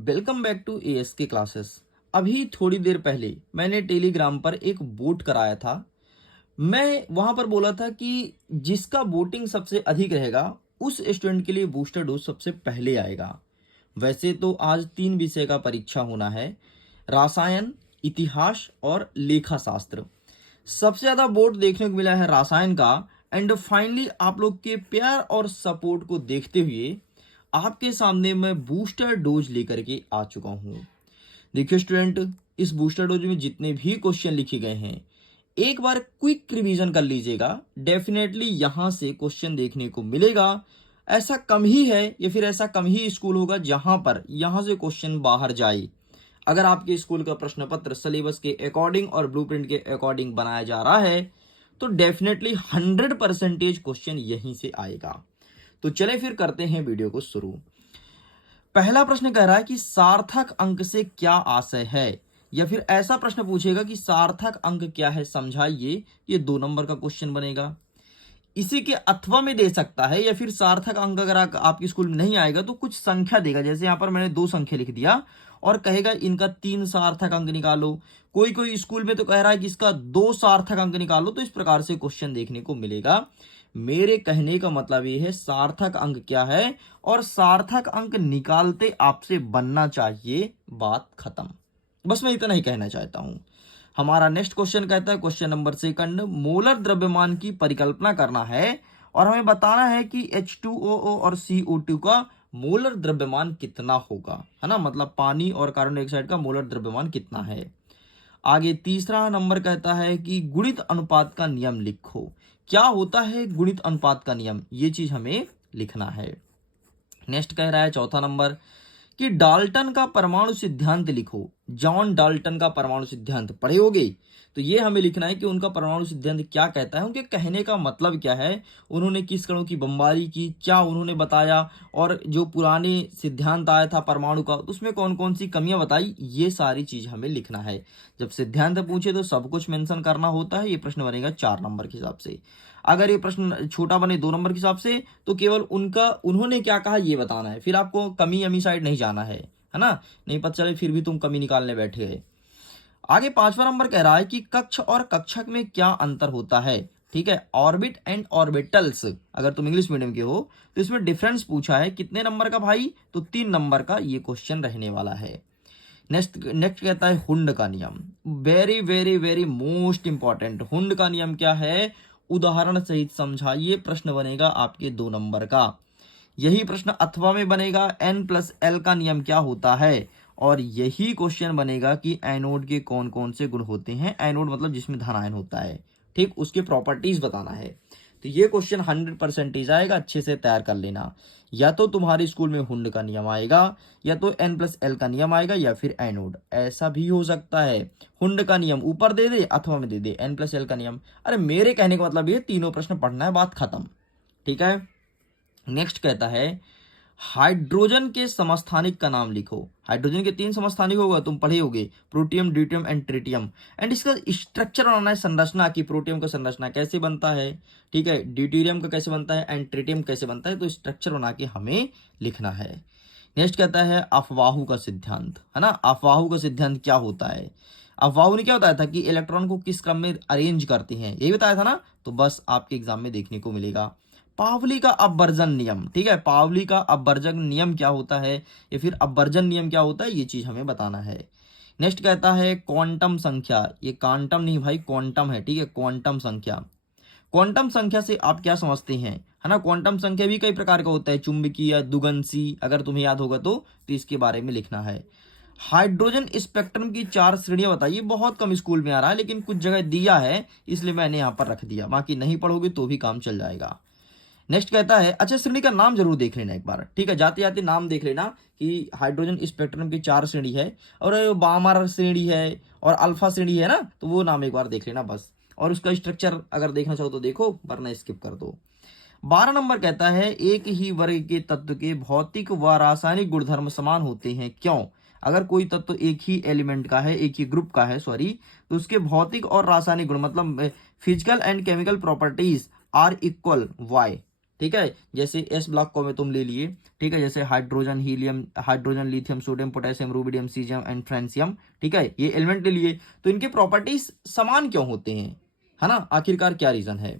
Welcome back to ASK classes. अभी थोड़ी देर पहले मैंने टेलीग्राम पर एक वोट कराया था। मैं वहां पर बोला था कि जिसका वोटिंग सबसे अधिक रहेगा उस स्टूडेंट के लिए बूस्टर डोज सबसे पहले आएगा। वैसे तो आज 3 विषय का परीक्षा होना है, रसायन, इतिहास और लेखा शास्त्र। सबसे ज्यादा वोट देखने को मिला है रसायन का। एंड फाइनली आप लोग के प्यार और सपोर्ट को देखते हुए आपके सामने मैं बूस्टर डोज लेकर के आ चुका हूं। देखिए स्टूडेंट, इस बूस्टर डोज में जितने भी क्वेश्चन लिखे गए हैं एक बार क्विक रिवीजन कर लीजिएगा। डेफिनेटली यहां से क्वेश्चन देखने को मिलेगा। ऐसा कम ही है या फिर ऐसा कम ही स्कूल होगा जहां पर यहां से क्वेश्चन बाहर जाए। अगर आपके स्कूल का प्रश्न पत्र सिलेबस के अकॉर्डिंग और ब्लूप्रिंट के अकॉर्डिंग बनाया जा रहा है तो डेफिनेटली 100% क्वेश्चन यहीं से आएगा। तो चले फिर करते हैं वीडियो को शुरू। पहला प्रश्न कह रहा है कि सार्थक अंक से क्या आशय है, या फिर ऐसा प्रश्न पूछेगा कि सार्थक अंक क्या है समझाइए। ये 2 नंबर का क्वेश्चन बनेगा। इसी के अथवा में दे सकता है, या फिर सार्थक अंक अगर आपकी स्कूल में नहीं आएगा तो कुछ संख्या देगा। जैसे यहां पर मैंने 2 संख्या लिख दिया और कहेगा इनका 3 सार्थक अंक निकालो। कोई कोई स्कूल में तो कह रहा है कि इसका 2 सार्थक अंक निकालो। तो इस प्रकार से क्वेश्चन देखने को मिलेगा। मेरे कहने का मतलब ये है सार्थक अंक क्या है और सार्थक अंक निकालते आपसे बनना चाहिए, बात खत्म। बस मैं इतना ही कहना चाहता हूं। हमारा नेक्स्ट क्वेश्चन कहता है, क्वेश्चन नंबर 2, मोलर द्रव्यमान की परिकल्पना करना है और हमें बताना है कि H2O और CO2 का मोलर द्रव्यमान कितना होगा, है ना। मतलब पानी और कार्बन डाइऑक्साइड का मोलर द्रव्यमान कितना है। आगे तीसरा नंबर कहता है कि गुणित अनुपात का नियम लिखो। क्या होता है गुणित अनुपात का नियम, ये चीज हमें लिखना है। नेक्स्ट कह रहा है 4 नंबर कि डाल्टन का परमाणु सिद्धांत लिखो। जॉन डाल्टन का परमाणु सिद्धांत पढ़े होगे, तो ये हमें लिखना है कि उनका परमाणु सिद्धांत क्या कहता है, उनके कहने का मतलब क्या है, उन्होंने किस कणों की बमबारी की, क्या उन्होंने बताया, और जो पुराने सिद्धांत आया था परमाणु का उसमें कौन कौन सी कमियां बताई, ये सारी चीज हमें लिखना है। जब सिद्धांत पूछे तो सब कुछ मेंशन करना होता है। ये प्रश्न बनेगा 4 नंबर के हिसाब से। अगर ये प्रश्न छोटा बने 2 नंबर के हिसाब से तो केवल उनका उन्होंने क्या कहा ये बताना है। फिर आपको कमी अमी साइड नहीं जाना है ना। नहीं पता चले फिर भी तुम कमी निकालने बैठे गए। आगे 5वां नंबर कह रहा है कि कक्ष और कक्षक में क्या अंतर होता है। ठीक है, ऑर्बिट एंड ऑर्बिटल्स। अगर तुम इंग्लिश मीडियम के हो तो इसमें डिफरेंस पूछा है। कितने नंबर का भाई, तो 3 नंबर का ये क्वेश्चन रहने वाला है। नेक्स्ट कहता है हुंड का नियम। Very very very most important. Hund का नियम क्या है, उदाहरण सहित समझाइए। प्रश्न बनेगा आपके 2 नंबर का। यही प्रश्न अथवा में बनेगा, N+L का नियम क्या होता है। और यही क्वेश्चन बनेगा कि एनोड के कौन कौन से गुण होते हैं। एनोड मतलब जिसमें धन आयन होता है, ठीक, उसके प्रॉपर्टीज बताना है। तो ये क्वेश्चन 100% आएगा, अच्छे से तैयार कर लेना। या तो तुम्हारे स्कूल में हुंड का नियम आएगा, या तो N+L का नियम आएगा, या फिर एनोड। ऐसा भी हो सकता है हुंड का नियम ऊपर दे दे, अथवा में दे दे N+L का नियम। अरे मेरे कहने का मतलब ये तीनों प्रश्न पढ़ना है, बात खत्म। ठीक है। नेक्स्ट कहता है हाइड्रोजन के समस्थानिक का नाम लिखो। हाइड्रोजन के 3 समस्थानिक होगा, तुम पढ़े होगे, protium, deuterium and tritium. And इसका स्ट्रक्चर बनाना है, संरचना की। प्रोटियम का संरचना कैसे बनता है, ठीक है, ड्यूटेरियम का कैसे बनता है, एंड ट्रिटियम कैसे बनता है। तो स्ट्रक्चर बना के हमें लिखना है। नेक्स्ट कहता है अफवाहु का सिद्धांत, है ना। अफवाहु का सिद्धांत क्या होता है। अफवाहु ने क्या बताया था कि इलेक्ट्रॉन को किस क्रम में अरेंज करते हैं, यही बताया था ना। तो बस आपके एग्जाम में देखने को मिलेगा। पावली का अपवर्जन नियम, ठीक है, पावली का अपवर्जन नियम क्या होता है, या फिर अपवर्जन नियम क्या होता है, ये चीज हमें बताना है। नेक्स्ट कहता है क्वांटम संख्या। ये क्वांटम नहीं भाई, क्वांटम है, ठीक है, क्वांटम संख्या। क्वांटम संख्या से आप क्या समझते हैं, है ना। क्वांटम संख्या भी कई प्रकार का होता है, चुंबकीय, दुगंसी, अगर तुम्हें याद होगा तो इसके बारे में लिखना है। हाइड्रोजन स्पेक्ट्रम की 4 श्रेणियां बताइए। बहुत कम स्कूल में आ रहा है, लेकिन कुछ जगह दिया है इसलिए मैंने यहां पर रख दिया। बाकी नहीं पढ़ोगे तो भी काम चल जाएगा। नेक्स्ट कहता है, अच्छा श्रेणी का नाम जरूर देख लेना एक बार, ठीक है, जाते जाते नाम देख लेना कि हाइड्रोजन स्पेक्ट्रम की 4 श्रेणी है, और बामर श्रेणी है और अल्फा श्रेणी है ना, तो वो नाम एक बार देख लेना बस। और उसका स्ट्रक्चर अगर देखना चाहो तो देखो, वरना स्किप कर दो। 12 नंबर कहता है एक ही वर्ग के तत्व के भौतिक व रासायनिक गुणधर्म समान होते हैं, क्यों। अगर कोई तत्व एक ही एलिमेंट का है, एक ही ग्रुप का है सॉरी, तो उसके भौतिक और रासायनिक गुण मतलब physical and chemical properties are equal, why. ठीक है। जैसे एस ब्लॉक को में तुम ले लिए, ठीक है, जैसे hydrogen, helium, hydrogen, lithium, sodium, potassium, rubidium, caesium and francium, ठीक है, ये एलिमेंट ले लिए। तो इनके प्रॉपर्टीज समान क्यों होते हैं, है ना, आखिरकार क्या रीजन है।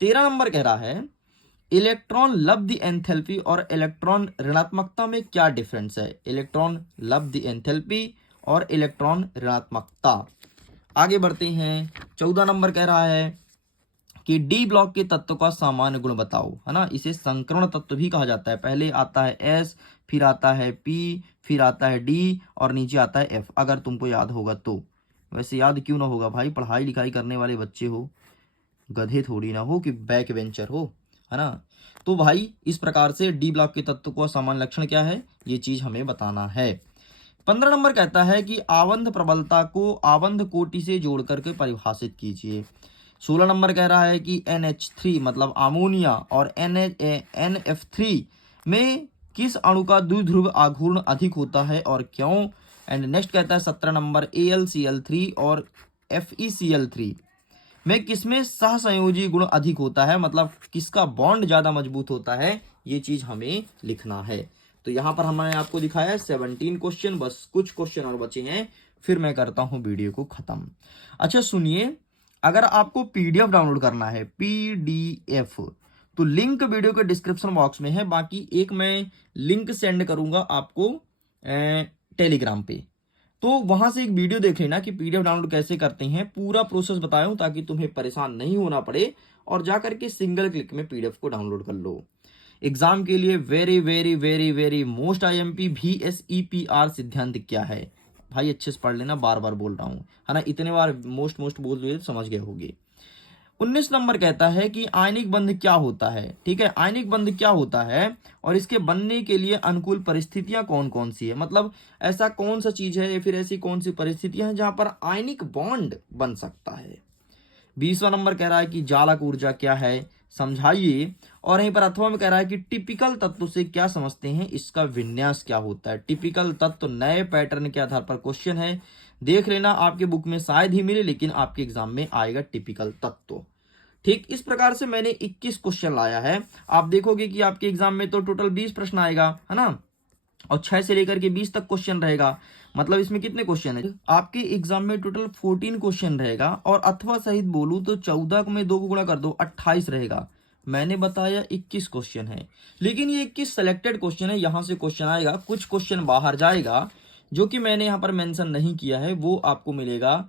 13 नंबर कह रहा है इलेक्ट्रॉन लब्ध एंथैल्पी और इलेक्ट्रॉन ऋणात्मकता में क्या डिफरेंस है। इलेक्ट्रॉन लब्ध एंथैल्पी और इलेक्ट्रॉन ऋणात्मकता। आगे बढ़ते हैं। 14 नंबर कह रहा है कि डी ब्लॉक के तत्व का सामान्य गुण बताओ, है ना, इसे संकरण तत्व भी कहा जाता है। पहले आता है एस, फिर आता है पी, फिर आता है डी और नीचे आता है एफ, अगर तुमको याद होगा तो। वैसे याद क्यों ना होगा भाई, पढ़ाई लिखाई करने वाले बच्चे हो, गधे थोड़ी ना हो कि बैक बेंचर हो, है ना। तो भाई इस प्रकार से डी ब्लॉक के तत्व का सामान्य लक्षण क्या है, ये चीज हमें बताना है। 15 नंबर कहता है कि आबंध प्रबलता को आबंध कोटि से जोड़ करके परिभाषित कीजिए। 16 नंबर कह रहा है कि NH3 मतलब अमोनिया और NF3 में किस अणु का द्विध्रुव आघूर्ण अधिक होता है और क्यों। एंड नेक्स्ट कहता है 17 नंबर AlCl3 और FeCl3 में किसमें सहसंयोजी गुण अधिक होता है, मतलब किसका बॉन्ड ज्यादा मजबूत होता है, ये चीज हमें लिखना है। तो यहाँ पर हमने आपको दिखाया है 17 क्वेश्चन, बस कुछ क्वेश्चन और बचे हैं, फिर मैं करता हूं वीडियो को खत्म। अच्छा सुनिए, अगर आपको पीडीएफ डाउनलोड करना है, पीडीएफ, तो लिंक वीडियो के डिस्क्रिप्शन बॉक्स में है। बाकी एक मैं लिंक सेंड करूंगा आपको टेलीग्राम पे, तो वहां से एक वीडियो देख लेना कि पीडीएफ डाउनलोड कैसे करते हैं, पूरा प्रोसेस बताया हूं ताकि तुम्हें परेशान नहीं होना पड़े और जाकर के सिंगल क्लिक में पीडीएफ को डाउनलोड कर लो। एग्जाम के लिए very very very very most IMP VSEPR सिद्धांत क्या है, भाई अच्छे से पढ़ लेना, बार बार बोल रहा हूं, है ना, इतने बार मोस्ट बोल दिए तो समझ गए होंगे। 19 नंबर कहता है कि आयनिक बंध क्या होता है, ठीक है, आयनिक बंध क्या होता है और इसके बनने के लिए अनुकूल परिस्थितियां कौन कौन सी है, मतलब ऐसा कौन सा चीज है या फिर ऐसी कौन सी परिस्थितियां हैं जहां पर आयनिक बॉन्ड बन सकता है। 20वां नंबर कह रहा है कि जालक ऊर्जा क्या है, समझाइए। और यहीं पर अथवा में कह रहा है कि टिपिकल तत्व से क्या समझते हैं, इसका विन्यास क्या होता है। टिपिकल तत्व नए पैटर्न के आधार पर क्वेश्चन है, देख लेना, आपके बुक में शायद ही मिले लेकिन आपके एग्जाम में आएगा टिपिकल तत्व। ठीक इस प्रकार से मैंने 21 क्वेश्चन लाया है। आप देखोगे कि आपके एग्जाम में तो टोटल 20 प्रश्न आएगा, है ना, और 6 से लेकर के 20 तक क्वेश्चन रहेगा। मतलब इसमें कितने क्वेश्चन है आपके एग्जाम में, टोटल 14 क्वेश्चन रहेगा। और अथवा सहित बोलूं तो 14 में 2 को गुणा कर दो, 28 रहेगा। मैंने बताया 21 क्वेश्चन है, लेकिन ये 21 सेलेक्टेड क्वेश्चन है, यहां से क्वेश्चन आएगा, कुछ क्वेश्चन बाहर जाएगा जो कि मैंने यहाँ पर मेंशन नहीं किया है, वो आपको मिलेगा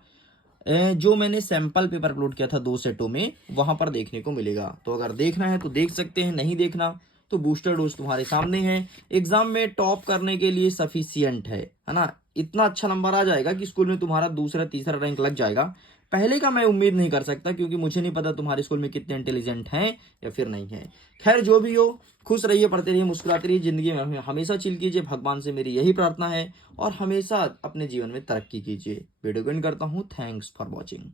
जो मैंने सैंपल पेपर अपलोड किया था 2 सेटों में, वहां पर देखने को मिलेगा। तो अगर देखना है तो देख सकते हैं, नहीं देखना तो बूस्टर डोज तुम्हारे सामने है। एग्जाम में टॉप करने के लिए सफिशियंट है ना, इतना अच्छा नंबर आ जाएगा कि स्कूल में तुम्हारा दूसरा तीसरा रैंक लग जाएगा। पहले का मैं उम्मीद नहीं कर सकता क्योंकि मुझे नहीं पता तुम्हारे स्कूल में कितने इंटेलिजेंट हैं या फिर नहीं है। खैर जो भी हो, खुश रहिए, पढ़ते रहिए, मुस्कुराते रहिए, जिंदगी में हमेशा चिल कीजिए, भगवान से मेरी यही प्रार्थना है, और हमेशा अपने जीवन में तरक्की कीजिए। वीडियो को एंड करता हूँ, थैंक्स फॉर वॉचिंग।